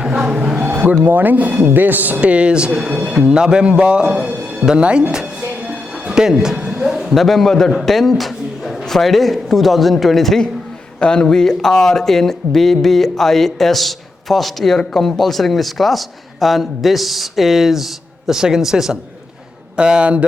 Good morning. This is November the 9th, 10th. November the 10th, Friday, 2023. And we are in BBIS first year compulsory English class. And this is the second session. And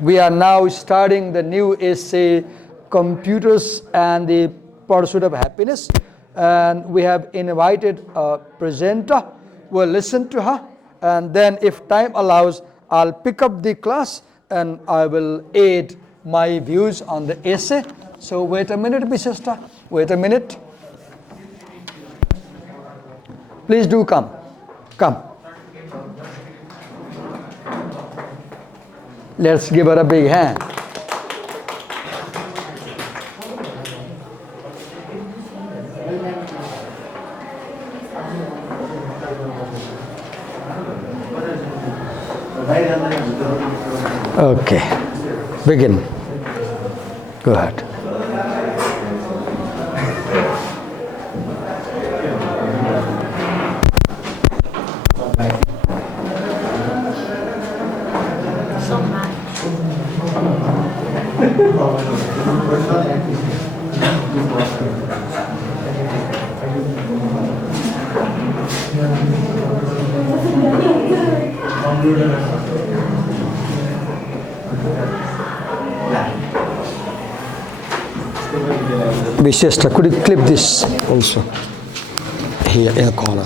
we are now starting the new essay, Computers and the Pursuit of Happiness. And we have invited a presenter. We'll listen to her, and then if time allows, I'll pick up the class and I will add my views on the essay. So wait a minute, my sister. Wait a minute. Please do come. Come. Let's give her a big hand. Okay, begin. Go ahead. Sister, could you clip this also here in a corner?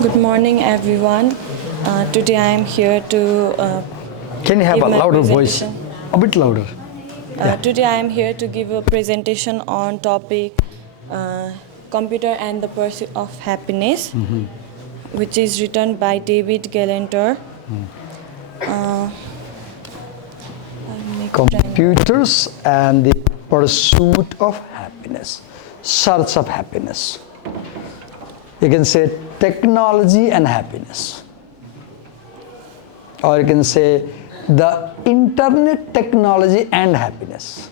Good morning, everyone. Today I am here to Can you have a louder voice? A bit louder. Today I am here to give a presentation on topic Computer and the Pursuit of Happiness, which is written by David Gelernter. Computers and the Pursuit of Happiness. Search of happiness. You can say technology and happiness. Or you can say the internet, technology and happiness.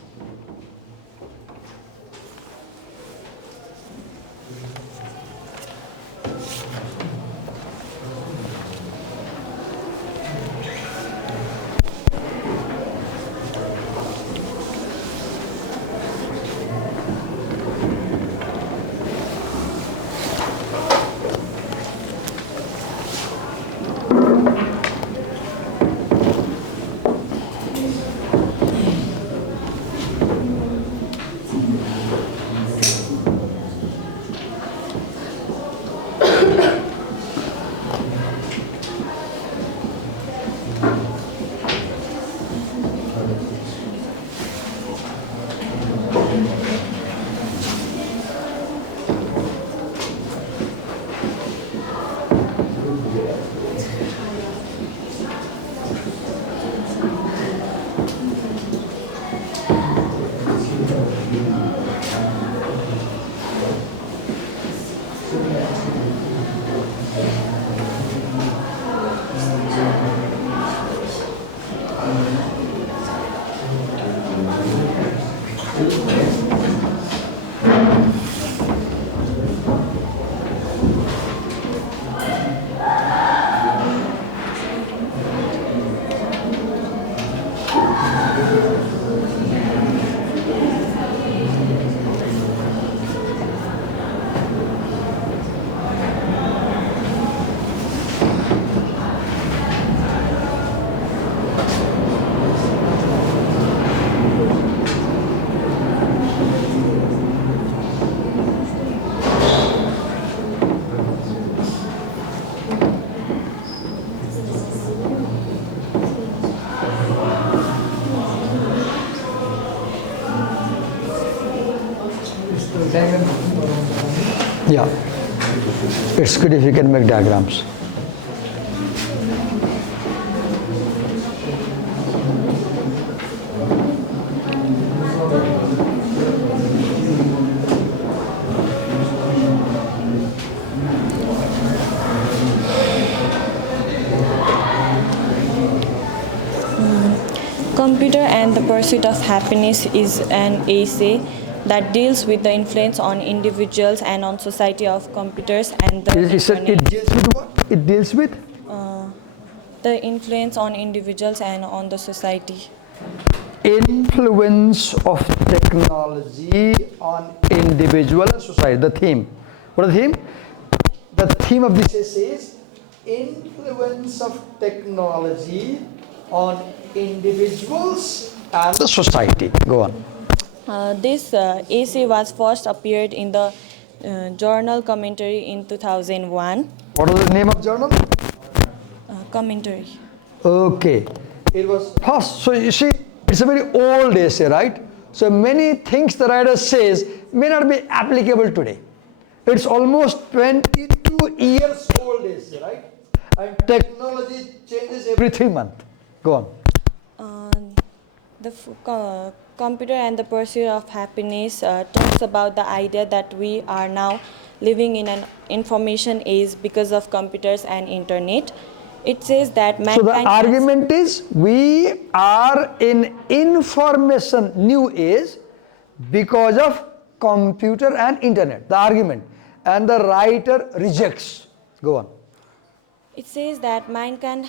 Yeah, it's good if you can make diagrams. Computer and the Pursuit of Happiness is an essay that deals with the influence on individuals and on society of computers and the He said it internet. deals with what? It deals with The influence on individuals and on the society. influence of technology on individual and society. The theme. What is the theme? The theme of this essay is influence of technology on individuals and the society. Go on. This essay was first appeared in the journal Commentary in 2001. What was the name of journal? Commentary. Okay. It was first. So you see, it's a very old essay, right? So many things the writer says may not be applicable today. It's almost 22 years old essay, right? And technology changes every 3 months. Go on. Computer and the Pursuit of Happiness talks about the idea that we are now living in an information age because of computers and internet. It says that So mankind the has- argument is we are in information new age because of computer and internet. The argument. And the writer rejects. Go on. It says that mankind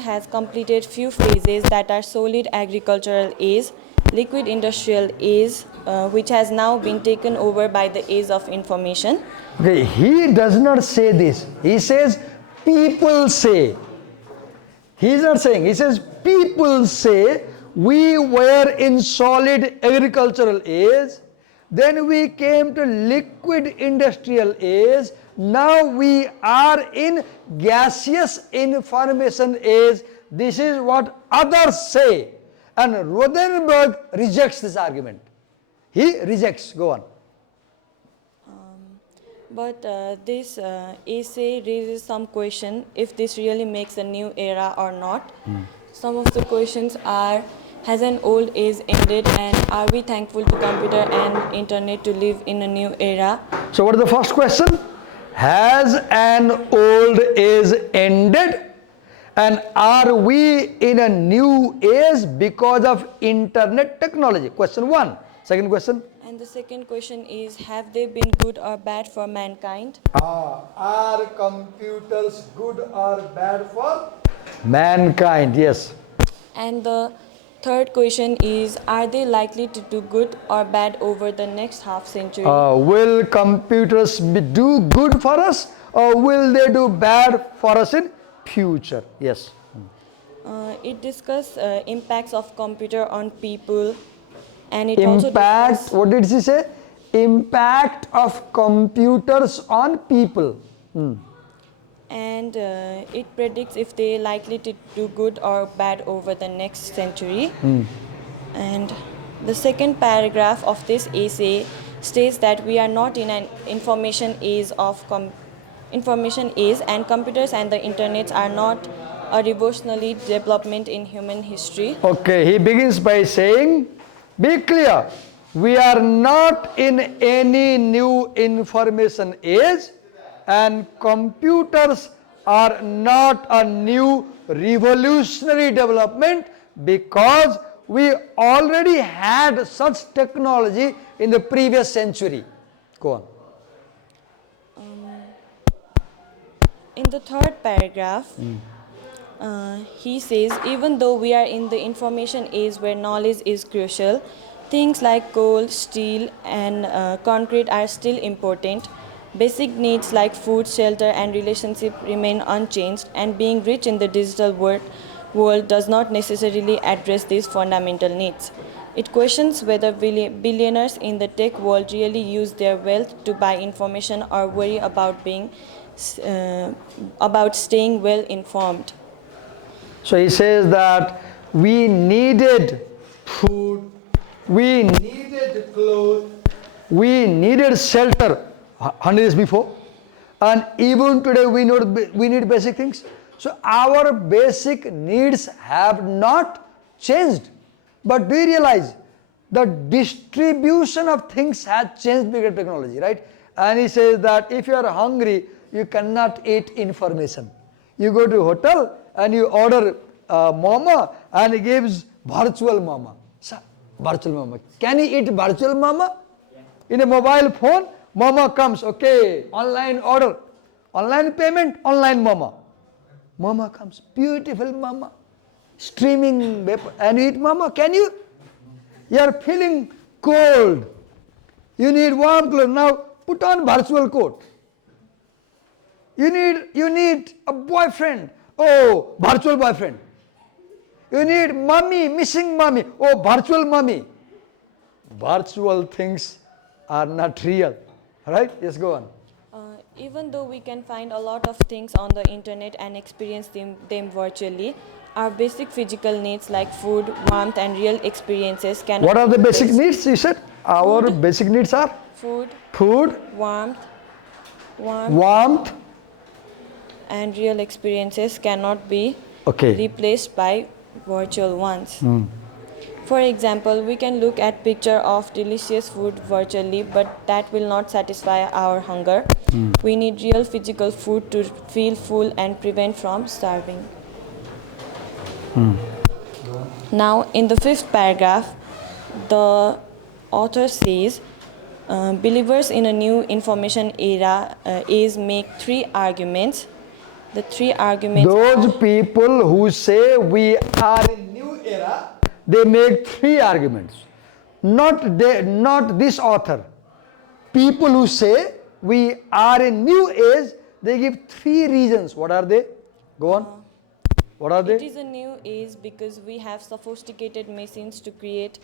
has completed few phases that are solid agricultural age, liquid industrial age, which has now been taken over by the age of information. Okay, he does not say this. He says people say. He's not saying. He says people say we were in solid agricultural age, then we came to liquid industrial age, now we are in gaseous information age. This is what others say. And Rodenberg rejects this argument. He rejects. Go on. But this essay raises some question if this really makes a new era or not. Some of the questions are, has an old age ended, and are we thankful to computer and internet to live in a new era? So what is the first question? Has an old age ended? And are we in a new age because of internet technology? Question 1. Second question. And the second question is, have they been good or bad for mankind? Are computers good or bad for mankind? Yes. And the third question is, are they likely to do good or bad over the next half century? Will computers do good for us, or will they do bad for us in future? Yes. It discusses impacts of computer on people, and it also Impact. discuss, What did he say? Impact of computers on people. and it predicts if they likely to do good or bad over the next century. And the second paragraph of this essay states that we are not in an information age and computers and the internet are not a revolutionary development in human history. Okay, he begins by saying, be clear, we are not in any new information age, and computers are not a new revolutionary development because we already had such technology in the previous century. Go on. In the third paragraph, he says, even though we are in the information age where knowledge is crucial, things like coal, steel, and concrete are still important. Basic needs like food, shelter, and relationship remain unchanged, and being rich in the digital world does not necessarily address these fundamental needs. It questions whether billionaires in the tech world really use their wealth to buy information or worry about staying well informed. So he says that we needed food, we needed clothes, we needed shelter 100 years before, and even today we need basic things. So our basic needs have not changed. But do you realize the distribution of things has changed because of technology, right? And he says that if you are hungry, you cannot eat information. You go to a hotel and you order mama and he gives virtual mama. Sir, virtual mama. Can he eat virtual mama? In a mobile phone, mama comes, okay, online order, online payment, online mama. Mama comes, beautiful mama, streaming, and you eat mama, can you? You are feeling cold. You need warm clothes. Now put on virtual coat. You need a boyfriend. Oh, virtual boyfriend. You need mommy, missing mommy. Oh, virtual mommy. Virtual things are not real. Right? Yes, go on. Even though we can find a lot of things on the internet and experience them virtually, our basic physical needs like food, warmth, and real experiences can. What are the basic needs? You said our basic needs are food, warmth, and real experiences cannot be replaced by virtual ones. For example, we can look at picture of delicious food virtually, but that will not satisfy our hunger. We need real physical food to feel full and prevent from starving. Now, in the 5th paragraph, the author says, believers in a new information era age make 3 arguments. The 3 arguments. Those people who say we are in new era, they make 3 arguments. Not this author. People who say we are in new age, they give 3 reasons. What are they? Go on. What are they? It is a new age because we have sophisticated machines to create,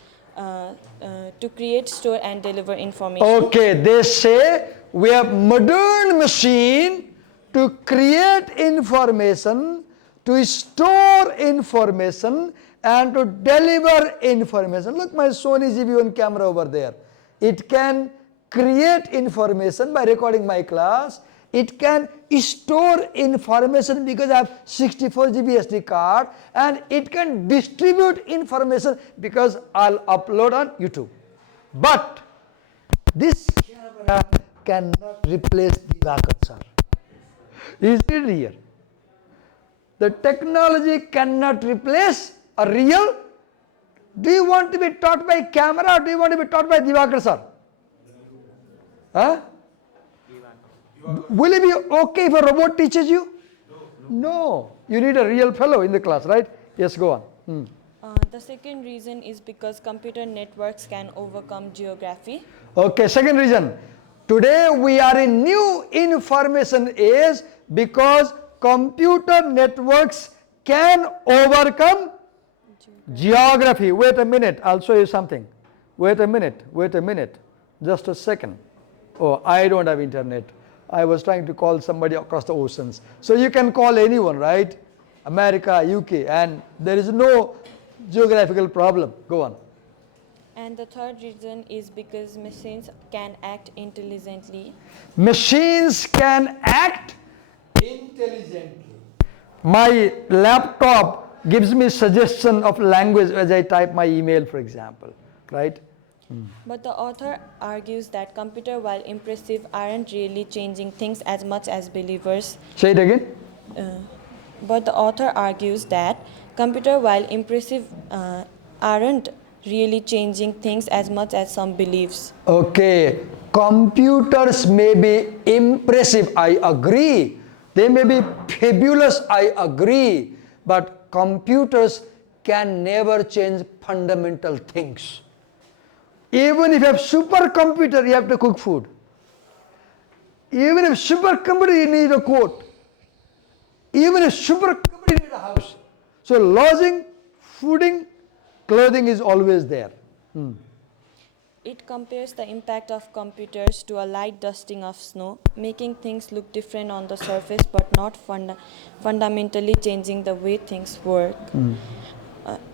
store, and deliver information. Okay, they say we have modern machine to create information, to store information, and to deliver information. Look, my Sony GV1 camera over there. It can create information by recording my class. It can store information because I have 64 GB SD card, and it can distribute information because I'll upload on YouTube. But this camera cannot replace Divakar sir. Is it real? The technology cannot replace a real. Do you want to be taught by camera or do you want to be taught by Divakar sir? Huh? Will it be okay if a robot teaches you? No. You need a real fellow in the class, right? Yes, go on. The second reason is because computer networks can overcome geography. Okay, second reason. Today we are in new information age because computer networks can overcome geography. Wait a minute, I'll show you something. Wait a minute. Just a second. Oh, I don't have internet. I was trying to call somebody across the oceans. So you can call anyone, right? America, UK, and there is no geographical problem. Go on. And the third reason is because machines can act intelligently. Machines can act intelligently. My laptop gives me suggestion of language as I type my email, for example, right? But the author argues that computers, while impressive, aren't really changing things as much as believers. Say it again. But the author argues that computers, while impressive, aren't really changing things as much as some believes. Okay, computers may be impressive, I agree. They may be fabulous, I agree. But computers can never change fundamental things. Even if you have supercomputer, you have to cook food. Even if supercomputer, you need a coat. Even if supercomputer, you need a house. So lodging, fooding, clothing is always there. It compares the impact of computers to a light dusting of snow, making things look different on the surface but not fundamentally changing the way things work.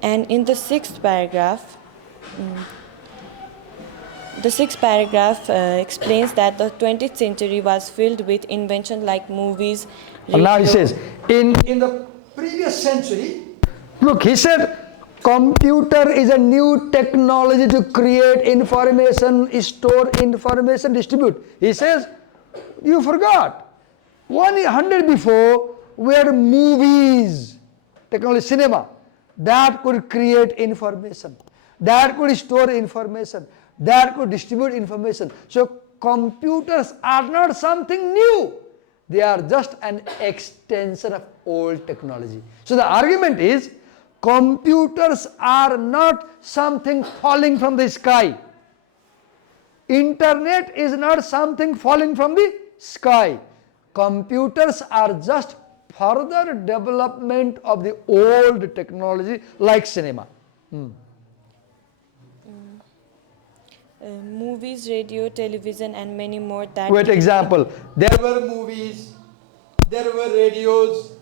And in the 6th paragraph, explains that the 20th century was filled with inventions like movies. Now he says, in the previous century, look, he said, computer is a new technology to create information, store information, distribute. He says, you forgot. 100 before were movies. technology, cinema, that could create information, that could store information, that could distribute information. So computers are not something new. They are just an extension of old technology. So the argument is, computers are not something falling from the sky. Internet is not something falling from the sky. Computers are just further development of the old technology like cinema. Movies, radio, television, and many more that... Wait, example. There were movies, there were radios,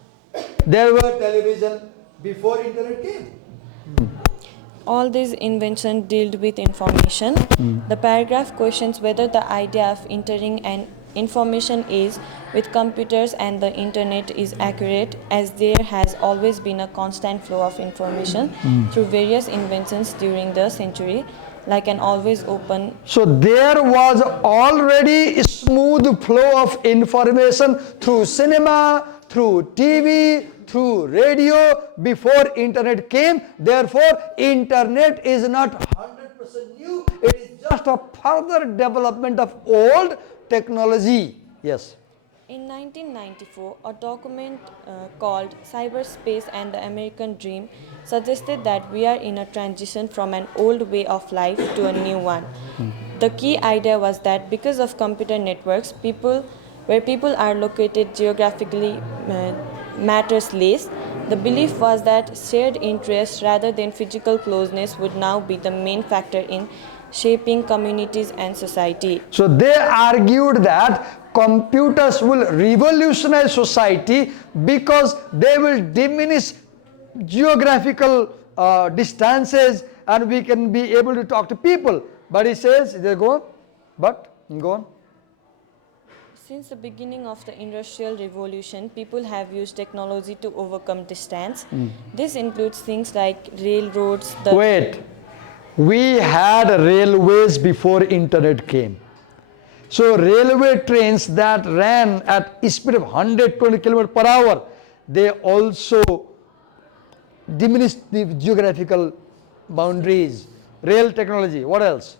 there were television before internet came. All these inventions dealt with information. The paragraph questions whether the idea of entering an information age with computers and the internet is accurate, as there has always been a constant flow of information through various inventions during the century, like an always open... So there was already a smooth flow of information through cinema, through TV, through radio before internet came. Therefore, internet is not 100% new. It is just a further development of old technology. Yes. In 1994, a document called Cyberspace and the American Dream suggested that we are in a transition from an old way of life to a new one. The key idea was that because of computer networks, where people are located geographically matters less. The belief was that shared interests rather than physical closeness would now be the main factor in shaping communities and society. So they argued that computers will revolutionize society because they will diminish geographical distances and we can be able to talk to people. But he says, go on. Since the beginning of the Industrial Revolution, people have used technology to overcome distance. This includes things like railroads. Wait, we had railways before internet came. So railway trains that ran at a speed of 120 km per hour, they also diminished the geographical boundaries. Rail technology, what else?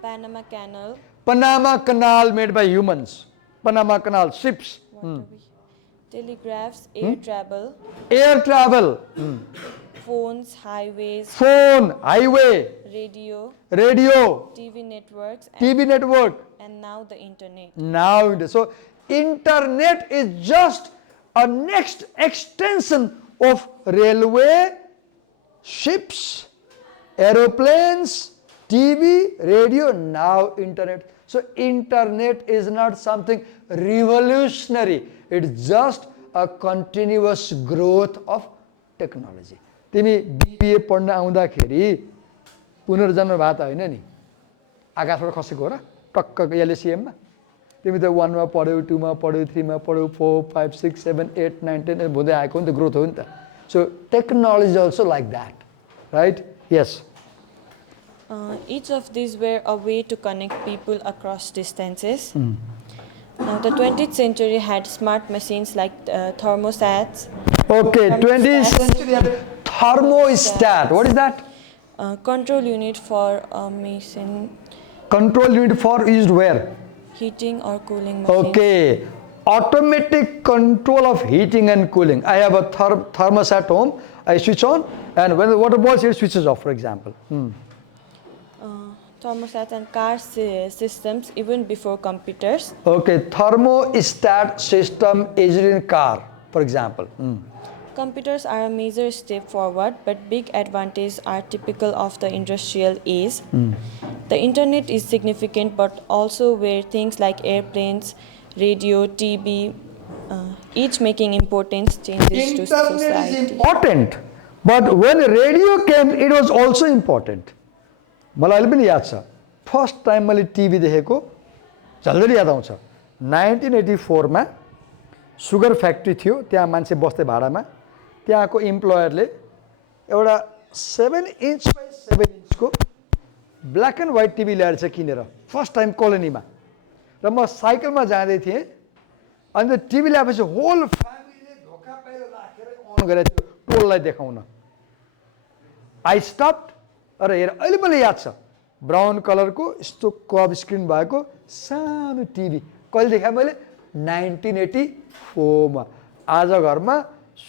Panama Canal. Panama Canal made by humans. Panama Canal, ships. Telegraphs, air travel. Air travel. Phones, highways. Phone, highway. Radio. TV networks. Network. And now the internet. So internet is just a next extension of railway, ships, aeroplanes, TV, radio, now internet. So internet is not something revolutionary. It's just a continuous growth of technology. तिमी BBA पढ्न आउँदाखेरि पुनर्जन्म भएको होइन नि, आकाशबाट खसेको हो र टक्क एलएसीएममा तिमी त 1 मा पढ्यौ, 2 मा पढ्यौ, 3 मा पढ्यौ, 4 5 6 7 8 9 10 हुँदै आएको नि त, ग्रोथ हो नि त. So technology is also like that, right? Yes. Each of these were a way to connect people across distances. Now the 20th century had smart machines like thermostats. Okay, 20th century had thermostat. What is that? Control unit for a machine. Control unit for used where? Heating or cooling machine. Okay, automatic control of heating and cooling. I have a thermostat home. I switch on, and when the water boils, it switches off, for example. Thermostats and car systems even before computers. Okay, thermostat system is in car, for example. Computers are a major step forward, but big advantages are typical of the industrial age. The internet is significant, but also where things like airplanes, radio, TV, each making important changes to society. Internet is important, but when radio came, it was also important. मलाई अहिले पनि याद छ, first time मैले TV देखेको झल्झली याद आउँछ. 1984 मा सुगर फ्याक्ट्री थियो, त्यहाँ मान्छे बस्दै भाडामा. त्यहाँको इम्प्लोयरले एउटा 7 इंच बाइ 7 इंचको ब्ल्याक एन्ड व्हाइट टिभी ल्याएर चाहिँ किनेर फर्स्ट टाइम कोलोनीमा. र म साइकलमा जाँदै थिएँ, अनि त्यो टिभी ल्याएपछि होल फ्यामिलीले ढोका बाहिर राखेर अन गरेको थियो. पोललाई देखाउन. I stopped. अरे हेर अहिले मलाई याद छ ब्राउन कलरको यस्तो कर्भ स्क्रिन भएको सानो टिभी कहिले देखाएँ मैले 1984 मा. आज घरमा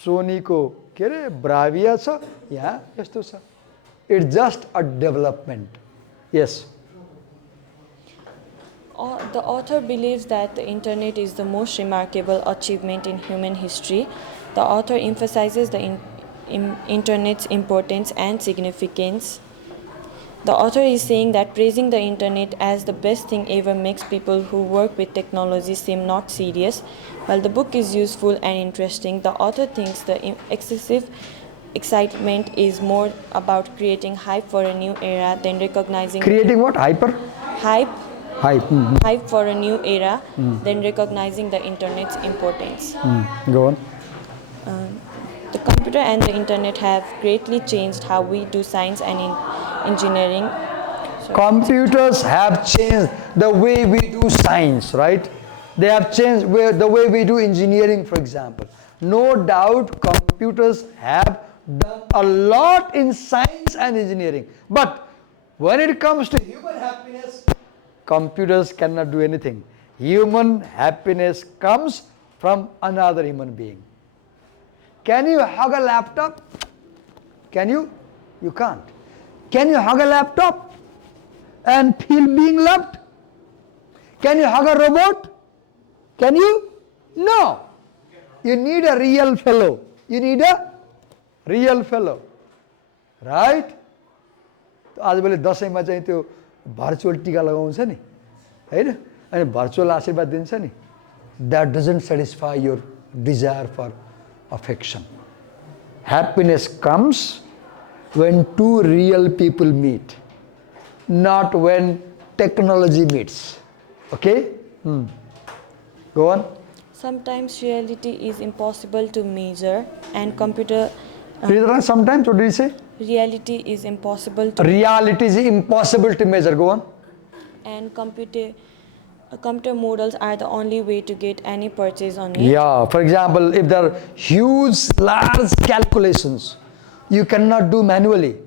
सोनीको के अरे ब्राभिया छ, यहाँ यस्तो छ. It's just a development. Yes. The author believes that the internet is the most remarkable achievement in human history. The author emphasizes the internet's importance and significance. The author is saying that praising the internet as the best thing ever makes people who work with technology seem not serious. While the book is useful and interesting, the author thinks the excessive excitement is more about creating hype for a new era than recognizing... Creating what? Hyper? Hype. Hype. Mm-hmm. Hype for a new era than recognizing the internet's importance. Go on. The computer and the internet have greatly changed how we do science and engineering. Computers have changed the way we do science, right? They have changed the way we do engineering, for example. No doubt computers have done a lot in science and engineering. But when it comes to human happiness, computers cannot do anything. Human happiness comes from another human being. Can you hug a laptop? Can you? You can't. Can you hug a laptop and feel being loved? Can you hug a robot? Can you? No. You need a real fellow. You need a real fellow. Right? आज मैले दशैंमा चाहिँ त्यो virtual टीका लगाउँछ नि हैन अनि virtual आशीर्वाद दिन्छ नि. That doesn't satisfy your desire for affection. Happiness comes when two real people meet, not when technology meets. Okay? Go on. Sometimes reality is impossible to measure and computer... Sometimes, what did you say? Reality is impossible to... Reality is impossible to measure. Go on. And computer models are the only way to get any purchase on it. Yeah, for example, if there are huge, large calculations, you cannot do manually.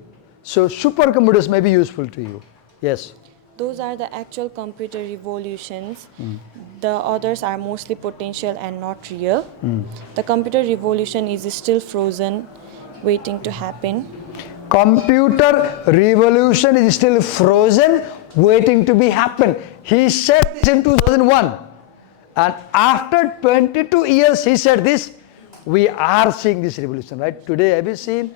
So supercomputers may be useful to you. Yes. Those are the actual computer revolutions. The others are mostly potential and not real. The computer revolution is still frozen, waiting to happen. Computer revolution is still frozen, waiting to be happen. He said this in 2001. And after 22 years, he said this. We are seeing this revolution, right? Today, have you seen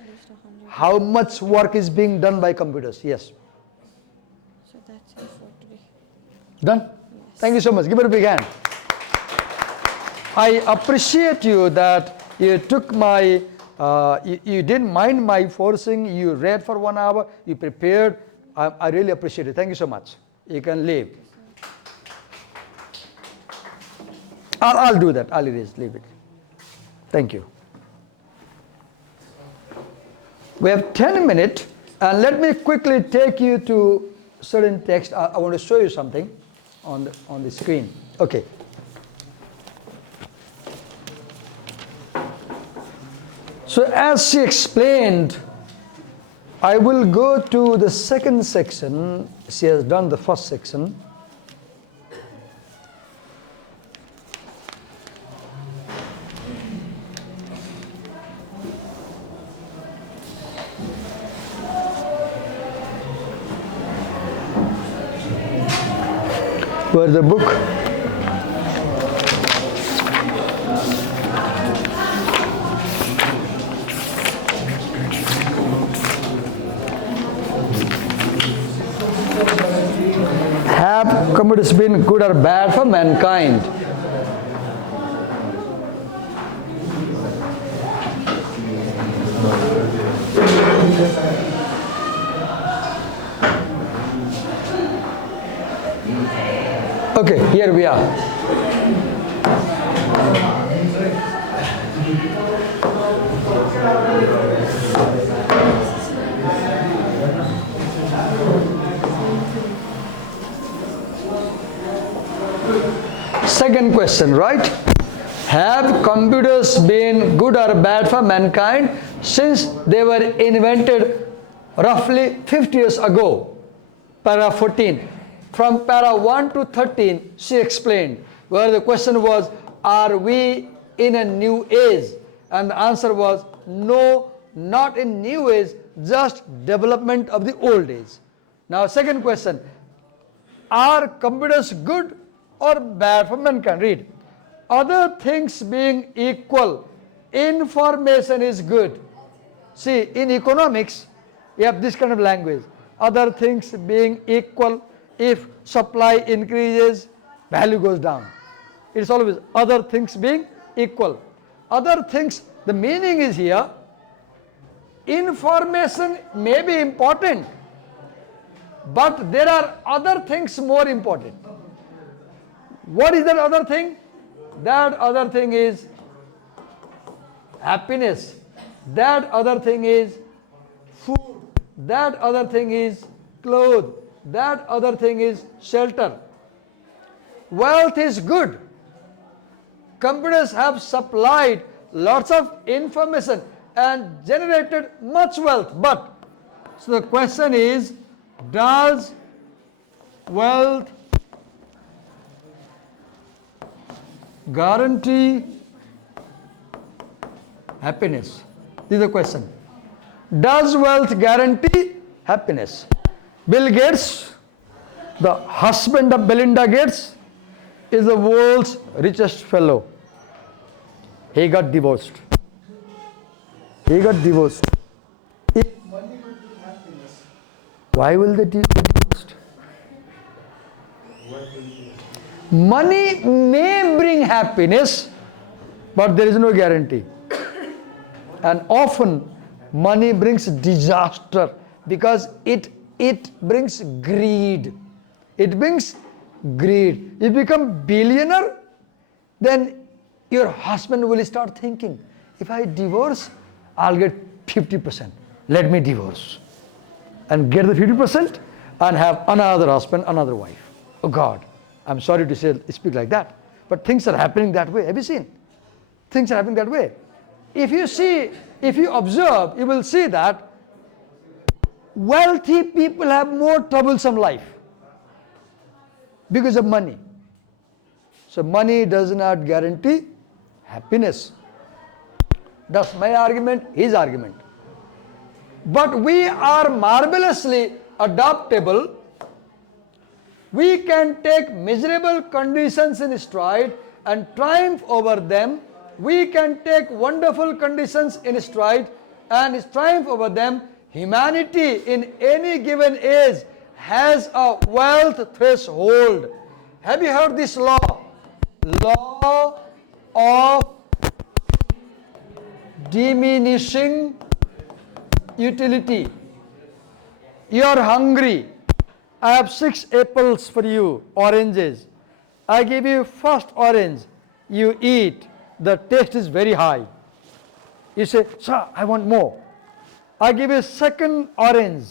how much work is being done by computers? Yes. So that's it for today. Done? Yes. Thank you so much. Give it a big hand. I appreciate you that you took my, you didn't mind my forcing, you read for 1 hour, you prepared. I really appreciate it. Thank you so much. You can leave. I'll do that. I'll erase, leave it. Thank you. We have 10 minutes, and let me quickly take you to certain text. I want to show you something on the screen. Okay. So as she explained, I will go to the second section. She has done the first section. Where's the book? Have computers been good or bad for mankind? Okay, here we are. Second question, right? Have computers been good or bad for mankind since they were invented roughly 50 years ago? Paragraph 14. From para 1 to 13, she explained, where the question was, are we in a new age? And the answer was, no, not in new age, just development of the old age. Now, second question, are computers good or bad for mankind? Read. Other things being equal, information is good. See, in economics, you have this kind of language. Other things being equal, if supply increases, value goes down. It's always other things being equal. Other things, the meaning is here, information may be important, but there are other things more important. What is that other thing? That other thing is happiness. That other thing is food. That other thing is clothes. That other thing is shelter. Wealth is good. Computers have supplied lots of information and generated much wealth. But, so the question is, does wealth guarantee happiness? This is the question. Does wealth guarantee happiness? Bill Gates, the husband of Belinda Gates, is the world's richest fellow. He got divorced. He got divorced. If money could bring happiness, why will they get divorced? Money may bring happiness, but there is no guarantee. And often money brings disaster because it brings greed. It brings greed. You become billionaire, then your husband will start thinking, if I divorce, I'll get 50%. Let me divorce. And get the 50% and have another husband, another wife. Oh God, I'm sorry to speak like that, but things are happening that way. Have you seen? Things are happening that way. If you observe, you will see that wealthy people have more troublesome life because of money. So money does not guarantee happiness. That's my argument, his argument. But we are marvelously adaptable. We can take miserable conditions in stride and triumph over them. We can take wonderful conditions in stride and triumph over them. Humanity in any given age has a wealth threshold. Have you heard this law? Law of diminishing utility. You are hungry. I have 6 apples for you, oranges. I give you first orange. You eat. The taste is very high. You say, sir, I want more. I give you second orange.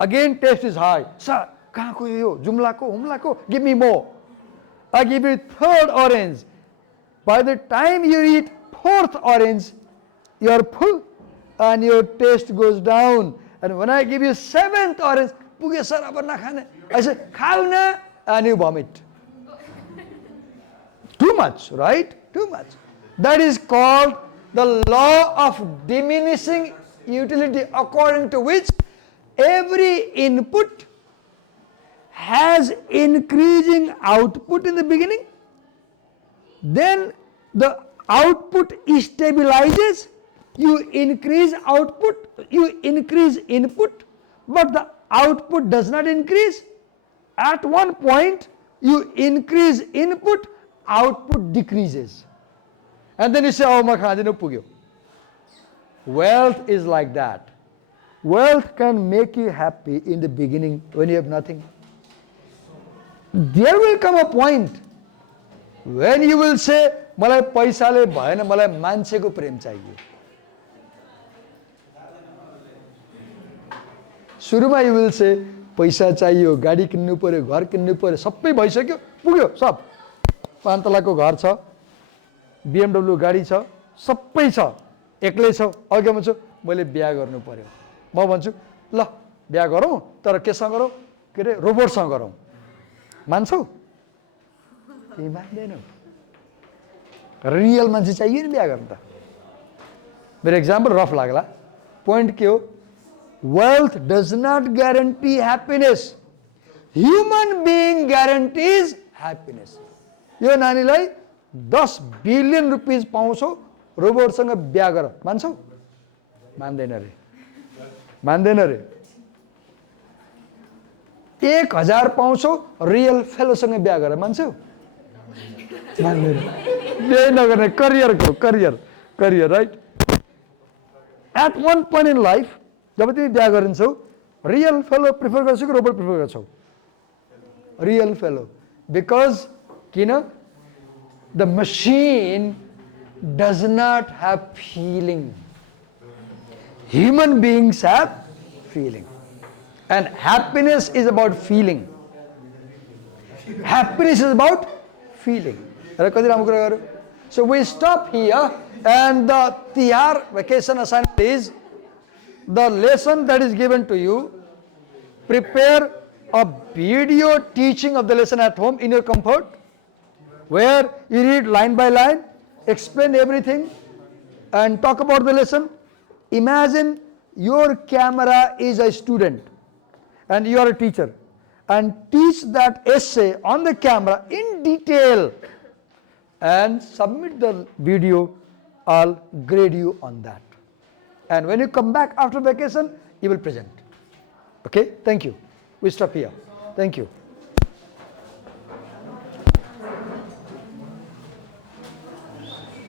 Again taste is high. Sir, kahan ko yo? Jumla ko, humla ko, give me more. I give you third orange. By the time you eat fourth orange, you are full and your taste goes down. And when I give you 7th orange, puge sir, ab na khane. I say, khao na, and you vomit. Too much, right? Too much. That is called the law of diminishing utility, according to which every input has increasing output in the beginning. Then the output stabilizes. You increase output, you increase input, but the output does not increase. At one point, you increase input, output decreases. And then you say, oh, ma khadino pugyo. Wealth is like that. Wealth can make you happy in the beginning when you have nothing. There will come a point when you will say, malai paisa le bhayena, malai mancheko prem chahiye. सुरुमा you will say, पैसा चाहियो, गाडी किन्नु पर्यो, घर किन्नु पर्यो, सबै भइसक्यो, पुग्यो सब. 5 तलाको घर छ, BMW गाडी छ, सबै छ, एक्लै छ, अघि भन्छु मैले बिहा गर्नु पर्यो, म भन्छु ल बिहा गरौँ, तर केसँग गरौँ, के अरे रोबोटसँग गरौँ, मान्छौ? केही मान्दैनौ। रियल मान्छे चाहियो नि बिहा गर्नु त। मेरो एक्जाम्पल रफ लाग्ला, पोइन्ट के हो, wealth does not guarantee happiness, human being guarantees happiness। यो नानीलाई 10 बिलियन रुपिस पाउँछौ, रोबोटसँग बिहा गर, मान्छौ? मान्दैन रे, मान्दैन रे। 1000 पाउँछौ, रियल फेलोसँग बिहा गर, मान्छौ? मान्दैन। बिहे नगर्ने, करियरको career right. At one point in life जब तिमी बिहा गरिन्छौ, रियल फेलो प्रिफर गर्छौ कि रोबोट प्रिफर गर्छौ? Real fellow. बिकज किन? The machine does not have feeling, human beings have feeling, and happiness is about feeling. Happiness is about feeling. र कति राम्रो कुरा गर्यो। So we stop here, and the Tihar vacation assignment is the lesson that is given to you. Prepare a video teaching of the lesson at home in your comfort, where you read line by line, explain everything, and talk about the lesson. Imagine your camera is a student, and you are a teacher, and teach that essay on the camera in detail and submit the video. I'll grade you on that, and when you come back after vacation you will present. Okay, thank you. We stop here. Thank you.